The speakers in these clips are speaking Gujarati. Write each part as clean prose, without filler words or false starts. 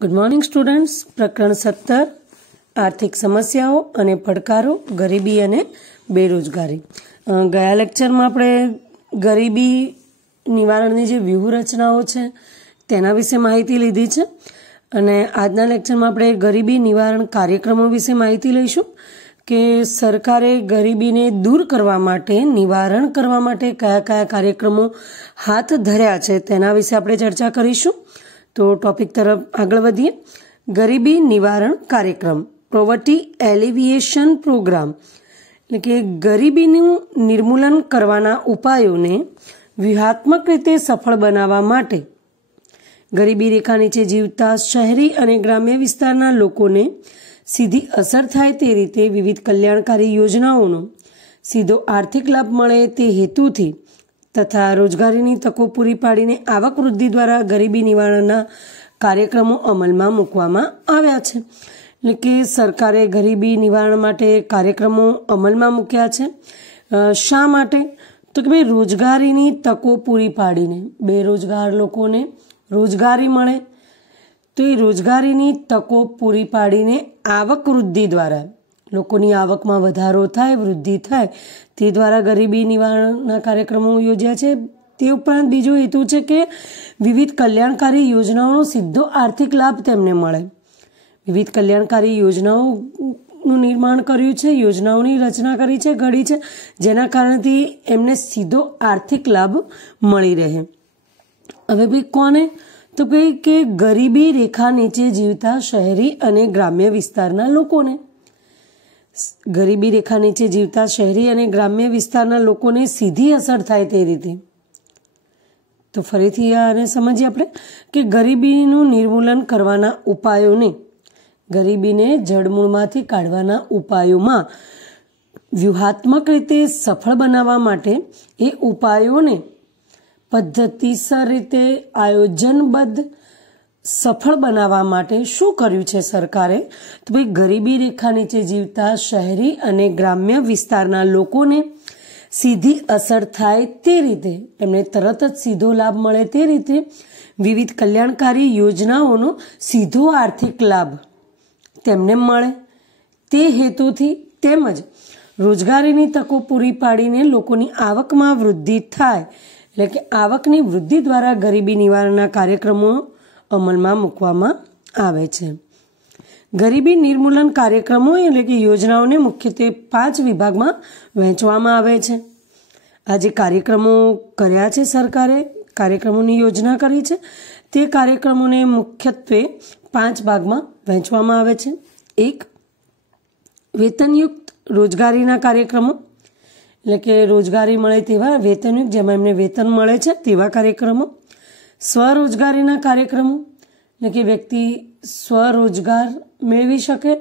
Good morning students. प्रकरण 17 आर्थिक समस्याओं अने પડકારો गरीबी अने बेरोजगारी। गया लेक्चर में आपणे गरीबी निवारणनी जे व्यूहरचनाओं छे तेना विषे माहिती लीधी छे अने आजना लेक्चर में आपणे गरीबी निवारण कार्यक्रमों विषे माहिती लईशुं के सरकारे गरीबीने दूर करवा माटे निवारण करवा माटे कया-कया कार्यक्रमों हाथ धर्या छे तेना विषे आपणे चर्चा करीशुं। तो टॉपिक तरफ आगळ वधीए। गरीबी निवारण कार्यक्रम पॉवर्टी एलिविएशन प्रोग्राम એટલે કે ગરીબીનું નિર્મૂલન કરવાના ઉપાયોને વ્યૂહાત્મક રીતે સફળ બનાવવા માટે ગરીબી રેખા નીચે જીવતા શહેરી અને ગ્રામ્ય વિસ્તારના લોકોને સીધી અસર થાય તે રીતે વિવિધ કલ્યાણકારી યોજનાઓનો સીધો આર્થિક લાભ મળે તે હેતુથી तथा रोजगारीनी तको पूरी पाड़ीने आवक वृद्धि द्वारा गरीबी निवारणना कार्यक्रमों अमलमां मूकवामां आव्या छे। એટલે કે સરકારે ગરીબી નિવારણ માટે કાર્યક્રમો અમલમાં મૂક્યા છે। શા માટે? તો કે ભાઈ રોજગારીની તકો પૂરી પાડીને બેરોજગાર લોકોને રોજગારી મળે તો એ રોજગારીની તકો પૂરી પાડીને આવક વૃદ્ધિ દ્વારા लोकोनी आवकमां वधारो थाय वृद्धि थाय ते द्वारा गरीबी निवारणना कार्यक्रमों योज्या छे। ते उपरांत बीजो हेतु छे के विविध कल्याणकारी योजनाओनो सीधो आर्थिक लाभ तेमने मळे। विविध कल्याणकारी योजनाओनुं निर्माण कर्युं छे, योजनाओनी रचना करी छे, घड़ी छे, जेना कारणथी एमने सीधो आर्थिक लाभ मळी रहे। हवे भाई कोने? तो के गरीबी रेखा नीचे जीवता शहरी अने ग्राम्य विस्तारना लोकोने गरीबी रेखा नीचे जीवता शहरी अने ग्राम्य विस्तारना लोकोने सीधी असर थाय ते रीते। तो फरीथी आने समझीए आपणे के गरीबीनुं निर्मूलन करवाना उपायोने गरीबीने जड़मूळमांथी काढवाना उपायोमां व्यूहात्मक रीते सफल बनाववा माटे ए उपायोने पद्धतिसर रीते आयोजनबद्ध सफल बनावा माटे शुं कर्युं छे सरकारे? तो भाई गरीबी रेखा नीचे जीवता शहरी अने ग्राम्य विस्तारना लोकोने सीधी असर थाय ते रीते एमने तरत ज सीधो लाभ मळे ते रीते विविध कल्याणकारी योजनाओनो सीधो आर्थिक लाभ तेमने मळे ते हेतुथी तेमज रोजगारीनी तको पूरी पाडीने लोकोनी आवकमां वृद्धि थाय એટલે કે આવકની વૃદ્ધિ દ્વારા ગરીબી નિવારણના કાર્યક્રમો અમલમાં મૂકવામાં આવે છે। ગરીબી નિર્મૂલન કાર્યક્રમો એટલે કે યોજનાઓને મુખ્યત્વે 5 વિભાગમાં વહેંચવામાં આવે છે। આ જે કાર્યક્રમો કર્યા છે સરકારે કાર્યક્રમોની યોજના કરી છે તે કાર્યક્રમોને મુખ્યત્વે 5 ભાગમાં વહેંચવામાં આવે છે। 1 વેતનયુક્ત રોજગારીના કાર્યક્રમો એટલે કે રોજગારી મળે તેવા વેતનયુક્ત જેમાં એમને વેતન મળે છે તેવા કાર્યક્રમો। स्वरोजगारीना कार्यक्रमों એટલે કે વ્યક્તિ સ્વરોજગાર મેળવી શકે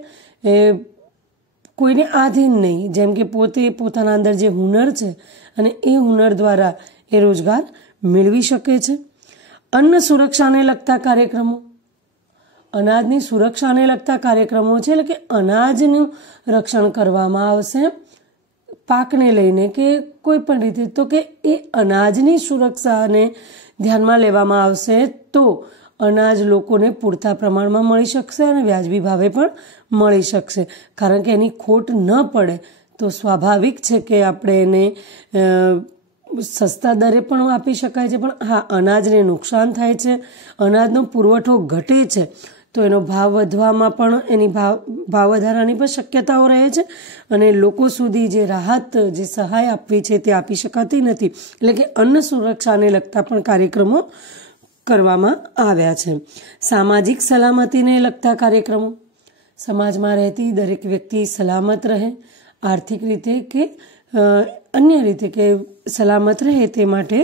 કોઈને આધીન નહીં, જેમ કે પોતે પોતાના અંદર જે હુનર છે અને એ હુનર દ્વારા એ રોજગાર મેળવી શકે છે। અન્ન સુરક્ષાને લગતા કાર્યક્રમો અનાજની સુરક્ષાને લગતા કાર્યક્રમો છે એટલે કે અનાજનું રક્ષણ કરવામાં આવશે પાકને લઈને કે કોઈ પણ રીતે। તો કે એ અનાજની સુરક્ષાને ધ્યાનમાં લેવામાં આવશે તો અનાજ લોકોને પૂરતા પ્રમાણમાં મળી શકશે અને વ્યાજબી ભાવે પણ મળી શકશે। કારણ કે એની ખોટ ન પડે તો સ્વાભાવિક છે કે આપણે એને સસ્તા દરે પણ આપી શકાય છે, પણ હા અનાજને નુકસાન થાય છે, અનાજનો પુરવઠો ઘટે છે તો એનો ભાવ વધવામાં પણ એની ભાવ વધારાની પણ શક્યતાઓ રહે છે અને લોકો સુધી જે રાહત જે સહાય આપવી છે તે આપી શકાતી નથી। એટલે કે અન્ન સુરક્ષાને લગતા પણ કાર્યક્રમો કરવામાં આવ્યા છે। સામાજિક સલામતીને લગતા કાર્યક્રમો સમાજમાં રહેતી દરેક વ્યક્તિ સલામત રહે આર્થિક રીતે કે અન્ય રીતે કે સલામત રહે તે માટે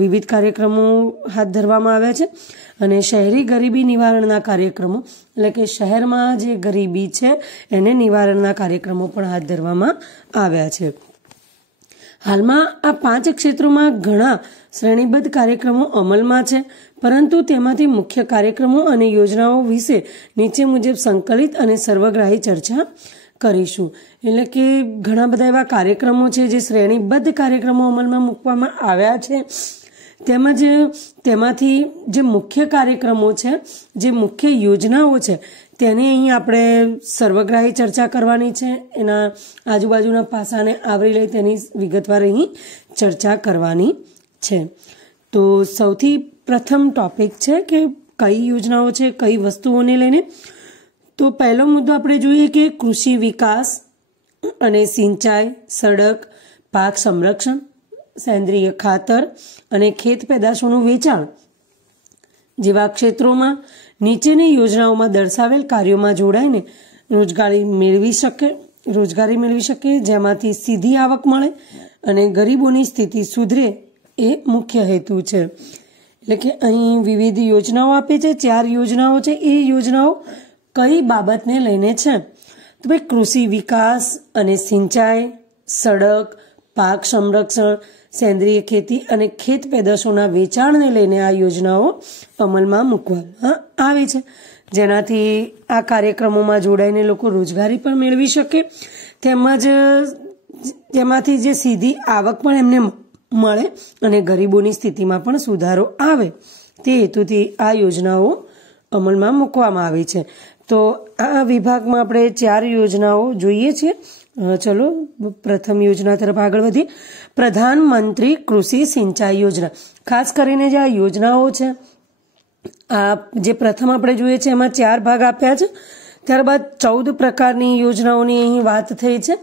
વિવિધ કાર્યક્રમો હાથ ધરવામાં આવ્યા છે। અને શહેરી ગરીબી નિવારણના કાર્યક્રમો એટલે કે શહેરમાં જે ગરીબી છે એને નિવારણના કાર્યક્રમો પણ હાથ ધરવામાં આવ્યા છે। હાલમાં આ 5 ક્ષેત્રોમાં ઘણા શ્રેણીબદ્ધ કાર્યક્રમો અમલમાં છે, પરંતુ તેમાંથી મુખ્ય કાર્યક્રમો અને યોજનાઓ વિશે નીચે મુજબ સંકલિત અને સર્વગ્રાહી ચર્ચા કરીશું। એટલે કે ઘણા બધા એવા કાર્યક્રમો છે જે શ્રેણીબદ્ધ કાર્યક્રમો અમલમાં મૂકવામાં આવ્યા છે તેમજ તેમાંથી જે મુખ્ય કાર્યક્રમો છે, જે મુખ્ય યોજનાઓ છે, તેની અહીં આપણે સર્વગ્રાહી ચર્ચા કરવાની છે. એના આજુબાજુના પાસાને આવરી લઈ તેની વિગતવાર અહીં ચર્ચા કરવાની છે. તો સૌથી પ્રથમ ટોપિક છે કે કઈ યોજનાઓ છે, કઈ વસ્તુઓને લઈને. તો પહેલો મુદ્દો આપણે જોઈએ કે કૃષિ વિકાસ અને સિંચાઈ, સડક, પાક સંરક્ષણ, સેન્દ્રિય ખાતર અને ખેત પેદાશોનું વેચાણ જેવા ક્ષેત્રોમાં નીચેની યોજનાઓમાં દર્શાવેલ કાર્યોમાં જોડાઈને રોજગારી મેળવી શકે, જેમાંથી સીધી આવક મળે અને ગરીબોની સ્થિતિ સુધરે એ મુખ્ય હેતુ છે. એટલે કે અહીં વિવિધ યોજનાઓ આપે છે, 4 યોજનાઓ છે. એ યોજનાઓ કઈ બાબતને લઈને છે? તો ભાઈ કૃષિ વિકાસ અને સિંચાઈ, સડક, પાક સંરક્ષણ, સેન્દ્રિય ખેતી અને ખેત પેદાશોના વેચાણને લઈને આ યોજનાઓ અમલમાં મૂકવામાં આવે છે, જેનાથી આ કાર્યક્રમોમાં જોડાઈને લોકો રોજગારી પણ મેળવી શકે, તેમજ તેમાંથી જે સીધી આવક પણ એમને મળે અને ગરીબોની સ્થિતિમાં પણ સુધારો આવે, તે હેતુથી આ યોજનાઓ અમલમાં મૂકવામાં આવી છે. તો આ વિભાગમાં આપણે 4 યોજનાઓ જોઈએ છીએ. ચલો પ્રથમ યોજના તરફ આગળ વધીએ. પ્રધાનમંત્રી કૃષિ સિંચાઈ યોજના. ખાસ કરીને જે આ યોજનાઓ છે, આ જે પ્રથમ આપણે જોઈએ છે એમાં 4 ભાગ આપ્યા છે. ત્યારબાદ 14 પ્રકારની યોજનાઓની અહીં વાત થઈ છે.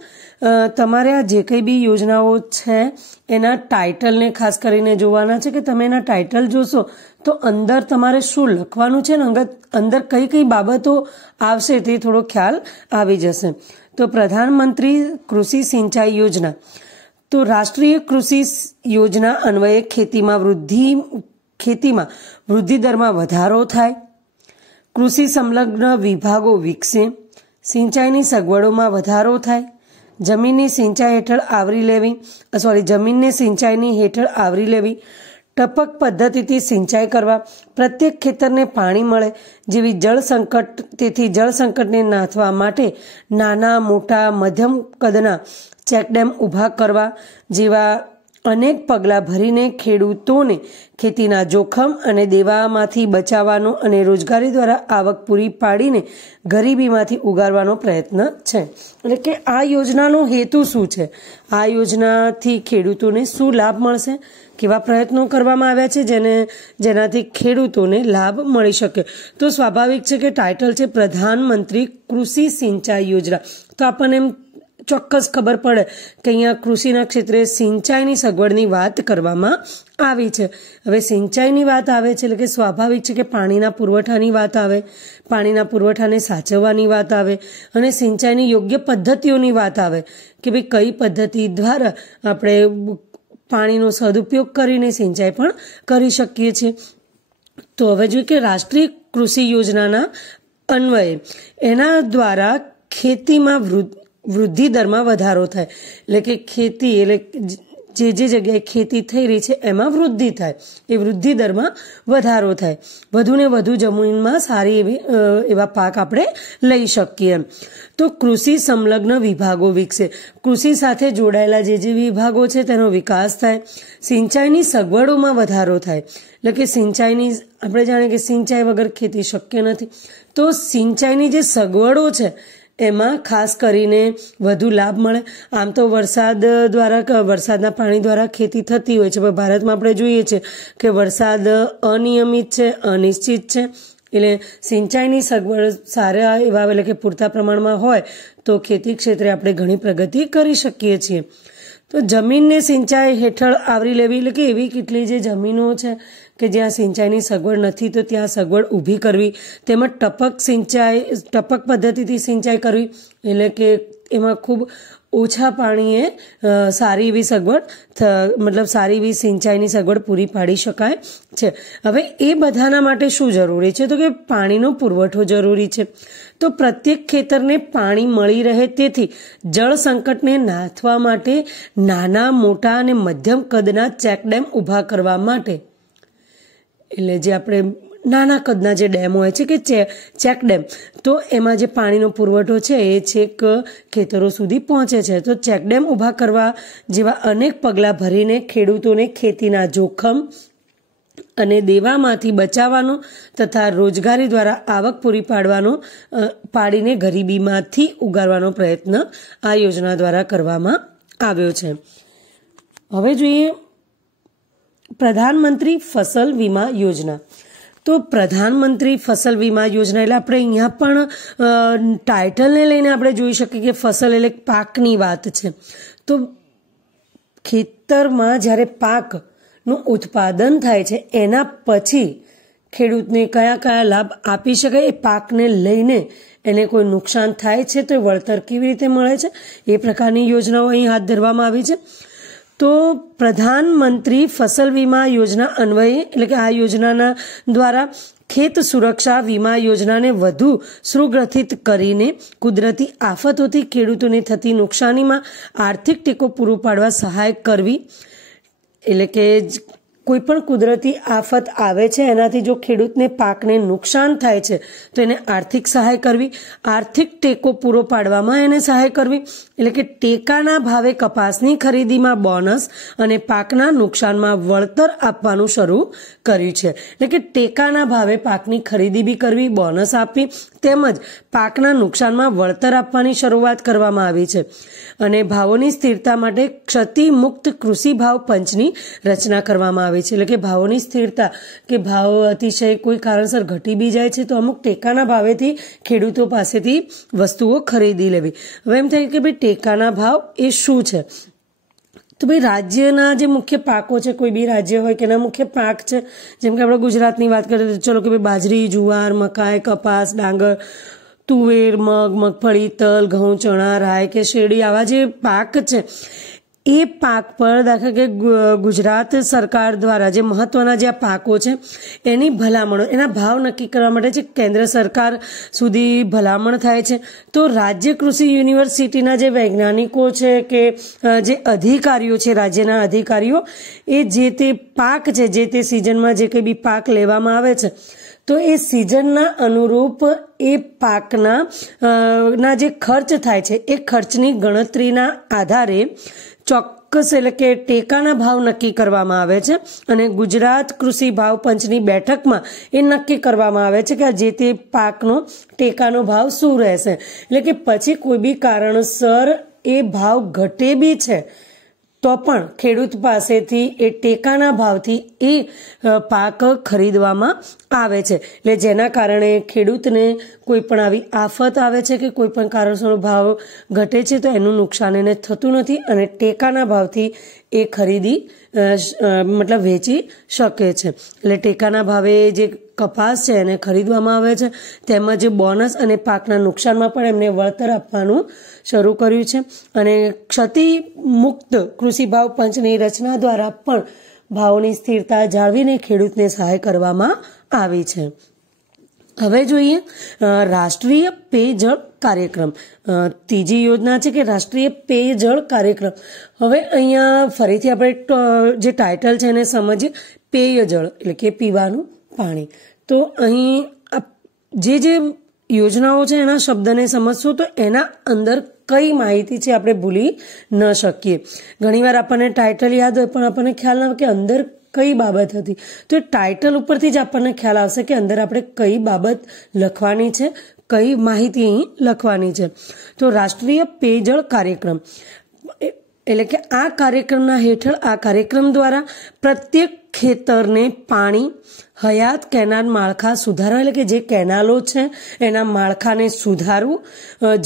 તમારે આ જે કંઈ બી યોજનાઓ છે એના ટાઇટલને ખાસ કરીને જોવાના છે, કે તમે એના ટાઇટલ જોશો તો અંદર તમારે શું લખવાનું છે ને અંદર કઈ કઈ બાબતો આવશે તે થોડો ખ્યાલ આવી જશે. તો પ્રધાનમંત્રી કૃષિ સિંચાઈ યોજના. તો રાષ્ટ્રીય કૃષિ યોજના અન્વયે ખેતીમાં વૃદ્ધિ દરમાં વધારો થાય, કૃષિ સંલગ્ન વિભાગો વિકસે, સિંચાઈની સગવડોમાં વધારો થાય, જમીનને સિંચાઈની હેઠળ આવરી લેવી, ટપક પદ્ધતિથી સિંચાઈ કરવા, પ્રત્યેક ખેતરને પાણી મળે જેવી જળ સંકટને નાથવા માટે નાના, મોટા, મધ્યમ કદના ચેકડેમ ઊભા કરવા જેવા અનેક પગલાં ભરીને ખેડૂતોને ખેતીના જોખમ અને દેવામાંથી બચાવવાનો અને રોજગારી દ્વારા આવક પૂરી પાડીને ગરીબીમાંથી ઉગારવાનો પ્રયત્ન છે. એટલે કે આ યોજનાનો હેતુ શું છે? આ યોજનાથી ખેડૂતોને શું લાભ મળશે? કેવા પ્રયત્નો કરવામાં આવ્યા છે જેનાથી ખેડૂતોને લાભ મળી શકે? તો સ્વાભાવિક છે કે ટાઇટલ છે પ્રધાનમંત્રી કૃષિ સિંચાઈ યોજના. તો આપણને એમ ચોક્કસ ખબર પડે કે અહીંયા કૃષિના ક્ષેત્રે સિંચાઈની સગવડની વાત કરવામાં આવી છે. હવે સિંચાઈની વાત આવે છે એટલે કે સ્વાભાવિક છે કે પાણીના પુરવઠાની વાત આવે, પાણીના પુરવઠાને સાચવવાની વાત આવે અને સિંચાઈની યોગ્ય પદ્ધતિઓની વાત આવે કે ભાઈ કઈ પદ્ધતિ દ્વારા આપણે પાણીનો સદુપયોગ કરીને સિંચાઈ પણ કરી શકીએ છીએ. તો હવે જોઈએ કે રાષ્ટ્રીય કૃષિ યોજનાના અન્વયે એના દ્વારા ખેતીમાં વૃદ્ધિ દરમાં વધારો થાય. એટલે કે ખેતી એટલે જે જગ્યાએ ખેતી થઈ રહી છે એમાં વૃદ્ધિ થાય, એ વૃદ્ધિ દરમાં વધારો થાય, વધુને વધુ જમીનમાં સારી એવા પાક આપણે લઈ શકીએ. તો કૃષિ સંલગ્ન વિભાગો વિકસે. કૃષિ સાથે જોડાયેલા જે વિભાગો છે તેનો વિકાસ થાય. સિંચાઈની સગવડોમાં વધારો થાય. એટલે કે સિંચાઈની આપણે જાણીએ કે સિંચાઈ વગર ખેતી શક્ય નથી. તો સિંચાઈની જે સગવડો છે એમાં ખાસ કરીને વધુ લાભ મળે. આમ તો વરસાદના પાણી દ્વારા ખેતી થતી હોય છે, પણ ભારતમાં આપણે જોઈએ છે કે વરસાદ અનિયમિત છે, અનિશ્ચિત છે. એટલે સિંચાઈની સગવડ સારા એવા એટલે કે પૂરતા પ્રમાણમાં હોય તો ખેતી ક્ષેત્રે આપણે ઘણી પ્રગતિ કરી શકીએ છીએ. તો જમીનને સિંચાઈ હેઠળ આવરી લેવી. એટલે કે એવી કેટલી જે જમીનો છે કે જ્યાં સિંચાઈની સગવડ નથી તો ત્યાં સગવડ ઊભી કરવી. તેમજ ટપક પદ્ધતિથી સિંચાઈ કરવી. એટલે કે એમાં ખૂબ ઓછા પાણીએ સારી એવી સિંચાઈની સગવડ પૂરી પાડી શકાય છે. હવે એ બધાના માટે શું જરૂરી છે? તો કે પાણીનો પુરવઠો જરૂરી છે. તો પ્રત્યેક ખેતરને પાણી મળી રહે તેથી જળ સંકટને નાથવા માટે નાના, મોટા અને મધ્યમ કદના ચેકડેમ ઊભા કરવા માટે, એટલે જે આપણે નાના કદના જે ડેમ હોય છે કે ચેકડેમ, તો એમાં જે પાણીનો પુરવઠો છે એ છેક ખેતરો સુધી પહોંચે છે. તો ચેકડેમ ઊભા કરવા જેવા અનેક પગલાં ભરીને ખેડૂતોને ખેતીના જોખમ અને દેવામાંથી બચાવવાનો તથા રોજગારી દ્વારા આવક પૂરી પાડીને ગરીબીમાંથી ઉગારવાનો પ્રયત્ન આ યોજના દ્વારા કરવામાં આવ્યો છે. હવે જોઈએ પ્રધાનમંત્રી ફસલ વીમા યોજના. તો પ્રધાનમંત્રી ફસલ વીમા યોજના એટલે આપણે અહીંયા પણ ટાઇટલને લઈને આપણે જોઈ શકીએ કે ફસલ એટલે પાકની વાત છે. તો ખેતરમાં જ્યારે પાકનું ઉત્પાદન થાય છે એના પછી ખેડૂતને કયા કયા લાભ આપી શકાય, એ પાકને લઈને એને કોઈ નુકસાન થાય છે તો વળતર કેવી રીતે મળે છે, એ પ્રકારની યોજનાઓ અહીં હાથ ધરવામાં આવી છે. તો પ્રધાનમંત્રી ફસલ વીમા યોજના અન્વયે એટલે કે આ યોજનાના દ્વારા ખેત સુરક્ષા વીમા યોજનાને વધુ સુગ્રથિત કરીને કુદરતી આફતોથી ખેડૂતોને થતી નુકસાનીમાં આર્થિક ટેકો પૂરો પાડવા સહાય કરવી. એટલે કે કોઈ પણ કુદરતી આફત આવે છે એનાથી જો ખેડૂતને પાકને નુકસાન થાય છે તો એને આર્થિક સહાય કરવી, આર્થિક ટેકો પૂરો પાડવામાં એને સહાય કરવી. એટલે કે ટેકાના ભાવે કપાસની ખરીદીમાં બોનસ અને પાકના નુકસાનમાં વળતર આપવાનું શરૂ કર્યું છે. એટલે કે ટેકાના ભાવે પાકની ખરીદી બી કરવી, બોનસ આપવી તેમજ પાકના નુકસાનમાં વળતર આપવાની શરૂઆત કરવામાં આવી છે. અને ભાવોની સ્થિરતા માટે ક્ષતિ મુક્ત કૃષિ ભાવ પંચની રચના કરવામાં આવી છે. એટલે કે ભાવોની સ્થિરતા કે ભાવ અતિશય કોઈ કારણસર ઘટી બી જાય છે તો અમુક ટેકાના ભાવેથી ખેડૂતો પાસેથી વસ્તુઓ ખરીદી લેવી. હવે એમ થાય કે ભાઈ ટેકાના ભાવ એ શું છે? તો ભાઈ રાજ્યના જે મુખ્ય પાકો છે, કોઈ બી રાજ્ય હોય કે એના મુખ્ય પાક છે, જેમ કે આપણે ગુજરાતની વાત કરીએ તો ચલો કે ભાઈ બાજરી, જુવાર, મકાઈ, કપાસ, ડાંગર, તુવેર, મગ, મગફળી, તલ, ઘઉં, ચણા, રાય કે શેરડી, આવા જે પાક છે એ પાક પર દાખલા કે ગુજરાત સરકાર દ્વારા જે મહત્વના જે આ પાકો છે એની ભલામણો, એના ભાવ નક્કી કરવા માટે જે કેન્દ્ર સરકાર સુધી ભલામણ થાય છે. તો રાજ્ય કૃષિ યુનિવર્સિટીના જે વૈજ્ઞાનિકો છે કે જે અધિકારીઓ છે, રાજ્યના અધિકારીઓ, એ જે તે પાક છે, જે તે સિઝનમાં જે કંઈ બી પાક લેવામાં આવે છે તો એ સિઝનના અનુરૂપ એ પાકના ના જે ખર્ચ થાય છે એ ખર્ચની ગણતરીના આધારે ચોક્કસ એટલે કે ટેકાના ભાવ નક્કી કરવામાં આવે છે. અને ગુજરાત કૃષિ ભાવ પંચની બેઠકમાં એ નક્કી કરવામાં આવે છે કે જે તે પાકનો ટેકાનો ભાવ શું રહેશે. એટલે કે પછી કોઈ બી કારણસર એ ભાવ ઘટે બી છે તો પણ ખેડૂત પાસેથી એ ટેકાના ભાવથી એ પાક ખરીદવામાં આવે છે. એટલે જેના કારણે ખેડૂતને કોઈ પણ આવી આફત આવે છે કે કોઈ પણ કારણસર ભાવ ઘટે છે તો એનું નુકસાન એને થતું નથી અને ટેકાના ભાવથી એ ખરીદી મતલબ વેચી શકે છે. એટલે ટેકાના ભાવે જે કપાસ છે એને ખરીદવામાં આવે છે, તેમજ બોનસ અને પાકના નુકસાનમાં પણ એમને વળતર આપવાનું શરૂ કર્યું છે. અને ક્ષતિ મુક્ત કૃષિ ભાવ પંચની રચના દ્વારા પણ ભાવોની સ્થિરતા જાળવીને ખેડૂતને સહાય કરવામાં આવી છે. હવે જોઈએ રાષ્ટ્રીય પેયજળ કાર્યક્રમ. ત્રીજી યોજના છે કે રાષ્ટ્રીય પેયજળ કાર્યક્રમ. હવે અહીંયા ફરીથી આપણે જે ટાઇટલ છે એને સમજીએ. પેયજળ એટલે કે પીવાનું પાણી. તો અહીં જે યોજનાઓ છે એના શબ્દને સમજશું તો એના અંદર કઈ માહિતી છે આપણે ભૂલી ન શકીએ. ઘણીવાર આપણને ટાઇટલ યાદ હોય પણ આપણને ખ્યાલ ના હોય કે અંદર કઈ બાબત હતી. તો એ ટાઇટલ ઉપરથી જ આપણને ખ્યાલ આવશે કે અંદર આપણે કઈ બાબત લખવાની છે, કઈ માહિતી અહીં લખવાની છે. તો રાષ્ટ્રીય પેયજળ કાર્યક્રમ એટલે કે આ કાર્યક્રમના હેઠળ આ કાર્યક્રમ દ્વારા પ્રત્યેક ખેતરને પાણી, હયાત કેનાલ માળખા સુધારવા એટલે કે જે કેનાલો છે એના માળખાને સુધારવું,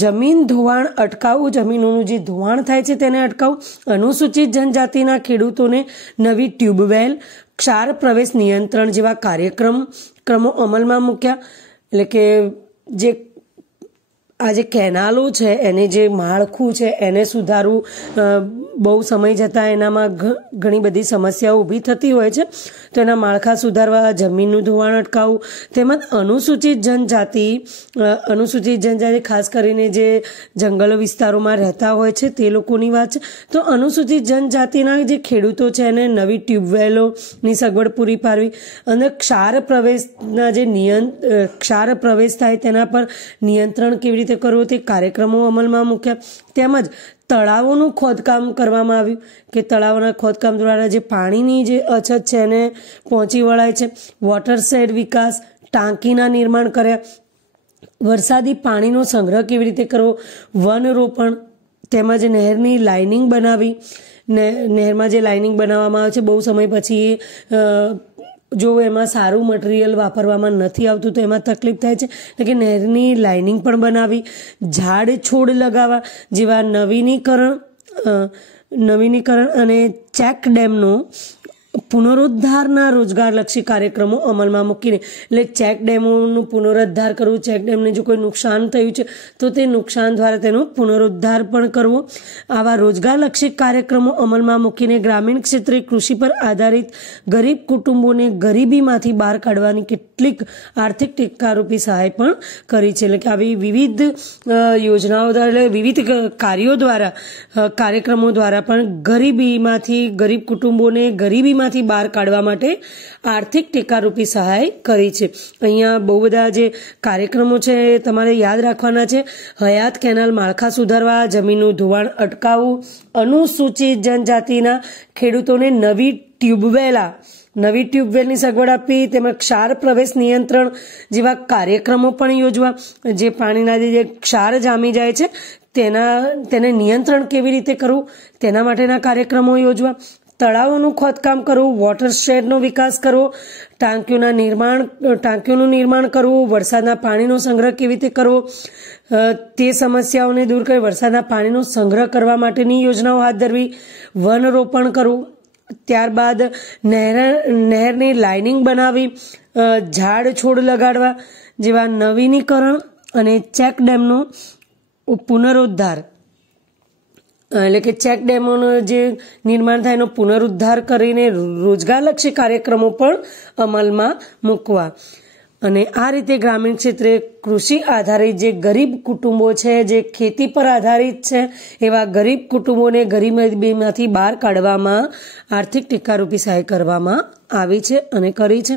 જમીન ધોવાણ અટકાવવું, જમીનોનું જે ધોવાણ થાય છે તેને અટકાવવું, અનુસૂચિત જનજાતિના ખેડૂતોને નવી ટ્યુબવેલ, ક્ષાર પ્રવેશ નિયંત્રણ જેવા કાર્યક્રમો અમલમાં મૂક્યા. એટલે કે જે આ જે કેનાલો છે એને જે માળખું છે એને સુધારવું. બહુ સમય જતાં એનામાં ઘણી બધી સમસ્યાઓ ઊભી થતી હોય છે તો એના માળખા સુધારવા, જમીનનું ધોવાણ અટકાવવું, તેમજ અનુસૂચિત જનજાતિ ખાસ કરીને જે જંગલ વિસ્તારોમાં રહેતા હોય છે તે લોકોની વાત છે. તો અનુસૂચિત જનજાતિના જે ખેડૂતો છે એને નવી ટ્યુબવેલોની સગવડ પૂરી પાડવી અને ક્ષાર પ્રવેશ થાય તેના પર નિયંત્રણ કેવી રીતે રીતે કરવો તે કાર્યક્રમો અમલમાં મૂક્યા. તેમજ તળાવોનું ખોદકામ કરવામાં આવ્યું કે તળાવોના ખોદકામ દ્વારા જે પાણીની જે અછત છે એને પહોંચી વળાય છે. વોટરશેડ વિકાસ, ટાંકીના નિર્માણ કર્યા. વરસાદી પાણીનો સંગ્રહ કેવી રીતે કરવો, વનરોપણ, તેમજ નહેરની લાઇનિંગ બનાવી. નહેરમાં જે લાઇનિંગ બનાવવામાં આવે છે બહુ સમય પછી જો એમાં સારું મટીરિયલ વાપરવામાં નથી આવતું તો એમાં તકલીફ થાય છે, એટલે કે નહેરની લાઇનિંગ પણ બનાવી. ઝાડ છોડ લગાવવા જેવા નવીનીકરણ અને ચેક ડેમનો પુનરુદ્ધારના રોજગારલક્ષી કાર્યક્રમો અમલમાં મૂકીને, એટલે ચેક ડેમોનું પુનરુદ્ધાર કરવું. ચેક ડેમને જો કોઈ નુકસાન થયું છે તો તે નુકસાન દ્વારા તેનો પુનરુદ્ધાર પણ કરવો. આવા રોજગારલક્ષી કાર્યક્રમો અમલમાં મૂકીને ગ્રામીણ ક્ષેત્રે કૃષિ પર આધારિત ગરીબ કુટુંબોને ગરીબીમાંથી બહાર કાઢવાની કેટલીક આર્થિક ટેકારૂપી સહાય પણ કરી છે. એટલે કે આવી વિવિધ યોજનાઓ દ્વારા, વિવિધ કાર્યક્રમો દ્વારા પણ ગરીબ કુટુંબોને ગરીબીમાં બહાર કાઢવા માટે આર્થિક ટેકારૂપી સહાય કરી છે. અહીંયા બહુ બધા જે કાર્યક્રમો છે તમારે યાદ રાખવાના છે. હયાત કેનાલ માળખા સુધારવા, જમીનનું ધોવાણ અટકાવવું, અનુસૂચિત જનજાતિના ખેડૂતોને નવી ટ્યુબવેલની સગવડ આપવી, તેમજ ક્ષાર પ્રવેશ નિયંત્રણ જેવા કાર્યક્રમો પણ યોજવા. જે પાણીના જે ક્ષાર જામી જાય છે તેને નિયંત્રણ કેવી રીતે કરવું તેના માટેના કાર્યક્રમો યોજવા. તળાવોનું ખોદકામ કરવું, વોટરશેડનો વિકાસ કરવો, ટાંકીઓનું નિર્માણ કરવું, વરસાદના પાણીનો સંગ્રહ કેવી રીતે કરવો તે સમસ્યાઓને દૂર કરી વરસાદના પાણીનો સંગ્રહ કરવા માટેની યોજનાઓ હાથ ધરવી. વનરોપણ કરવું, ત્યારબાદ નહેરની લાઇનિંગ બનાવી, ઝાડ છોડ લગાડવા જેવા નવીનીકરણ અને ચેક ડેમનો પુનરુદ્ધાર, એટલે કે ચેક ડેમોનું જે નિર્માણ થાય એનો પુનરુદ્ધાર કરીને રોજગારલક્ષી કાર્યક્રમો પણ અમલમાં મૂકવા. અને આ રીતે ગ્રામીણ ક્ષેત્રે કૃષિ આધારિત જે ગરીબ કુટુંબો છે, જે ખેતી પર આધારિત છે, એવા ગરીબ કુટુંબોને ગરીબીમાંથી બહાર કાઢવામાં આર્થિક ટેકારૂપી સહાય કરવામાં આવી છે અને કરી છે.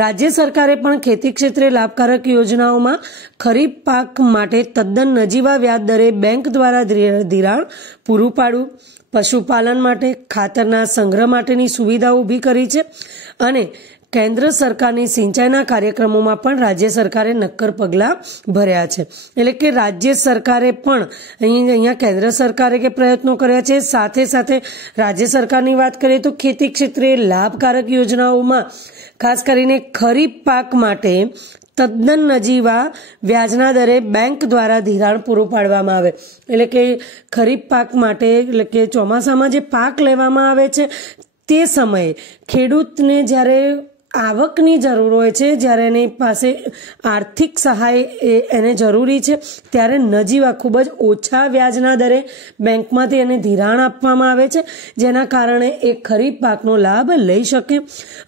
રાજ્ય સરકારે પણ ખેતી ક્ષેત્રે લાભકારક યોજનાઓમાં ખરીફ પાક માટે તદ્દન નજીવા વ્યાજ દરે બેંક દ્વારા ધિરાણ પૂરું પાડવું, પશુપાલન માટે ખાતરના સંગ્રહ માટેની સુવિધાઓ ઊભી કરી છે. અને કેન્દ્ર સરકારની સિંચાઈના કાર્યક્રમોમાં પણ રાજ્ય સરકારે નક્કર પગલાં ભર્યા છે. એટલે કે રાજ્ય સરકારે પણ અહીંયા કેન્દ્ર સરકારે કે પ્રયત્નો કર્યા છે. સાથે સાથે રાજ્ય સરકારની વાત કરીએ તો ખેતી ક્ષેત્રે લાભકારક યોજનાઓમાં ખાસ કરીને ખરીફ પાક માટે તદ્દન નજીવા વ્યાજના દરે બેંક દ્વારા ધિરાણ પૂરું પાડવામાં આવે. એટલે કે ખરીફ પાક માટે, એટલે કે ચોમાસામાં જે પાક લેવામાં આવે છે તે સમયે ખેડૂતને જ્યારે આવકની જરૂર હોય છે, જ્યારે એની પાસે આર્થિક સહાય એને જરૂરી છે, ત્યારે નજીવા ખૂબ જ ઓછા વ્યાજના દરે બેંકમાંથી એને ધિરાણ આપવામાં આવે છે, જેના કારણે એ ખરીફ પાકનો લાભ લઈ શકે.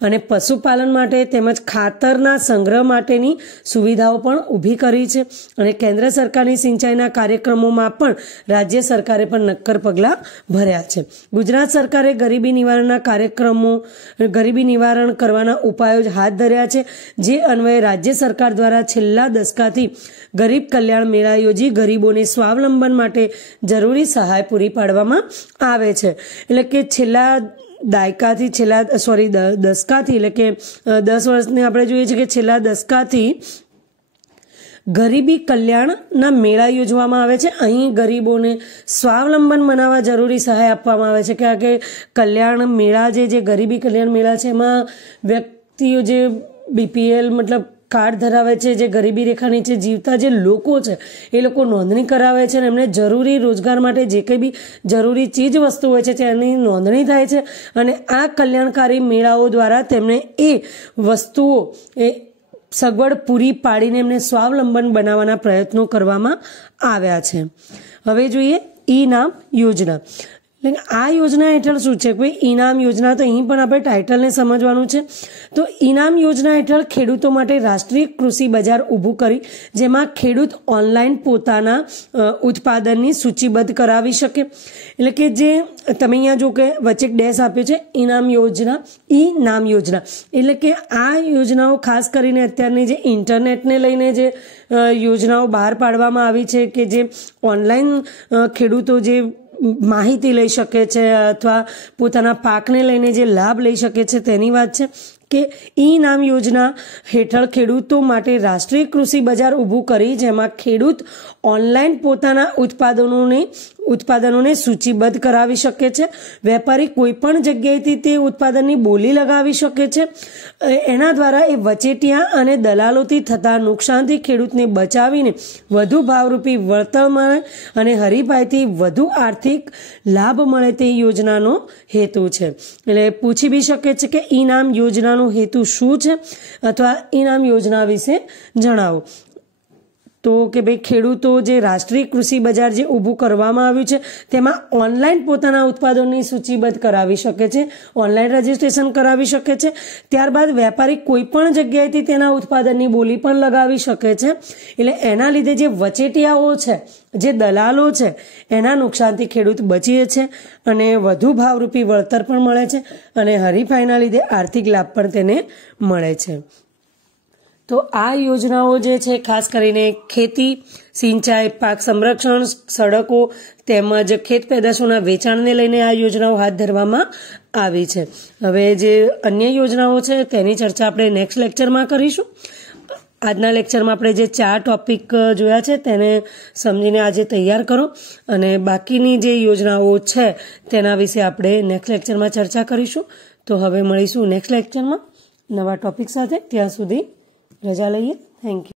અને પશુપાલન માટે તેમજ ખાતરના સંગ્રહ માટેની સુવિધાઓ પણ ઊભી કરી છે. અને કેન્દ્ર સરકારની સિંચાઈના કાર્યક્રમોમાં પણ રાજ્ય સરકારે પણ નક્કર પગલાં ભર્યા છે. ગુજરાત સરકારે ગરીબી નિવારણ કરવાના ઉપાયો હાથ ધર્યા છે, જે અન્વયે રાજ્ય સરકાર દ્વારા છેલ્લા દશકાથી ગરીબ કલ્યાણ મેળા યોજી ગરીબોને સ્વાવલંબન માટે જરૂરી સહાય પૂરી પાડવામાં આવે છે. એટલે કે દશકાથી, એટલે કે 10 વર્ષને આપણે જોઈએ છીએ કે છેલ્લા દશકાથી ગરીબી કલ્યાણના મેળા યોજવામાં આવે છે. અહીં ગરીબોને સ્વાવલંબન બનાવવા જરૂરી સહાય આપવામાં આવે છે. કે કલ્યાણ મેળા જે ગરીબી કલ્યાણ મેળા છે એમાં વ્યક્તિઓ જે BPL મતલબ કાર્ડ ધરાવે છે, જે ગરીબી રેખા નીચે જીવતા જે લોકો છે એ લોકો નોંધણી કરાવે છે અને એમને જરૂરી રોજગાર માટે જે કંઈ બી જરૂરી ચીજ વસ્તુ હોય છે તેની નોંધણી થાય છે. અને આ કલ્યાણકારી મેળાઓ દ્વારા તેમને એ વસ્તુઓ સગવડ પૂરી પાડીને એમને સ્વાવલંબન બનાવવાના પ્રયત્નો કરવામાં આવ્યા છે. હવે જોઈએ ઈ નામ યોજના. એટલે આ યોજના હેઠળ શું છે, કોઈ ઇનામ યોજના, તો અહીં પણ આપણે ટાઇટલને સમજવાનું છે. તો ઇનામ યોજના હેઠળ ખેડૂતો માટે રાષ્ટ્રીય કૃષિ બજાર ઊભું કરી જેમાં ખેડૂત ઓનલાઈન પોતાના ઉત્પાદનની સૂચિબદ્ધ કરાવી શકે. એટલે કે જે તમે અહીંયા જો કે વચ્ચે ડેશ આપ્યો છે, ઇનામ યોજના, ઈ નામ યોજના, એટલે કે આ યોજનાઓ ખાસ કરીને અત્યારની જે ઇન્ટરનેટને લઈને જે યોજનાઓ બહાર પાડવામાં આવી છે કે જે ઓનલાઈન ખેડૂતો જે માહિતી લઈ શકે છે અથવા પોતાના પાકને લઈને જે લાભ લઈ શકે છે તેની વાત છે કે ઈ નામ યોજના હેઠળ ખેડૂતો માટે રાષ્ટ્રીય કૃષિ બજાર ઊભું કરી જેમાં ખેડૂત ઓનલાઈન પોતાના ઉત્પાદનોને સૂચિબદ્ધ કરાવી શકે છે. વેપારી કોઈ પણ જગ્યાએથી તે ઉત્પાદનની બોલી લગાવી શકે છે. એના દ્વારા એ વચેટિયા અને દલાલોથી થતા નુકસાનથી ખેડૂતને બચાવીને વધુ ભાવરૂપી વળતર મળે અને હરીફાઈથી વધુ આર્થિક લાભ મળે તે યોજનાનો હેતુ છે. એટલે પૂછી બી શકે છે કે ઇનામ યોજનાનો હેતુ શું છે અથવા ઇનામ યોજના વિશે જણાવો. તો કે ભાઈ ખેડૂતો જે રાષ્ટ્રીય કૃષિ બજાર જે ઊભું કરવામાં આવ્યું છે તેમાં ઓનલાઈન પોતાના ઉત્પાદનોની સૂચિબદ્ધ કરાવી શકે છે, ઓનલાઈન રજીસ્ટ્રેશન કરાવી શકે છે. ત્યારબાદ વેપારી કોઈ પણ જગ્યાએથી તેના ઉત્પાદનની બોલી પણ લગાવી શકે છે. એટલે એના લીધે જે વચેટિયાઓ છે, જે દલાલો છે, એના નુકસાનથી ખેડૂત બચીએ છે અને વધુ ભાવરૂપી વળતર પણ મળે છે અને હરીફાઈના લીધે આર્થિક લાભ પણ તેને મળે છે. તો આ યોજનાઓ જે છે ખાસ કરીને ખેતી, સિંચાઈ, પાક સંરક્ષણ, સડકો તેમજ ખેત પેદાશોના વેચાણને લઈને આ યોજનાઓ હાથ ધરવામાં આવી છે. હવે જે અન્ય યોજનાઓ છે તેની ચર્ચા આપણે નેક્સ્ટ લેક્ચરમાં કરીશું. આજના લેક્ચરમાં આપણે જે 4 ટોપિક જોયા છે તેને સમજીને આજે તૈયાર કરો અને બાકીની જે યોજનાઓ છે તેના વિશે આપણે નેક્સ્ટ લેક્ચરમાં ચર્ચા કરીશું. તો હવે મળીશું નેક્સ્ટ લેક્ચરમાં નવા ટોપિક સાથે. ત્યાં સુધી રજા લઈએ. Thank you.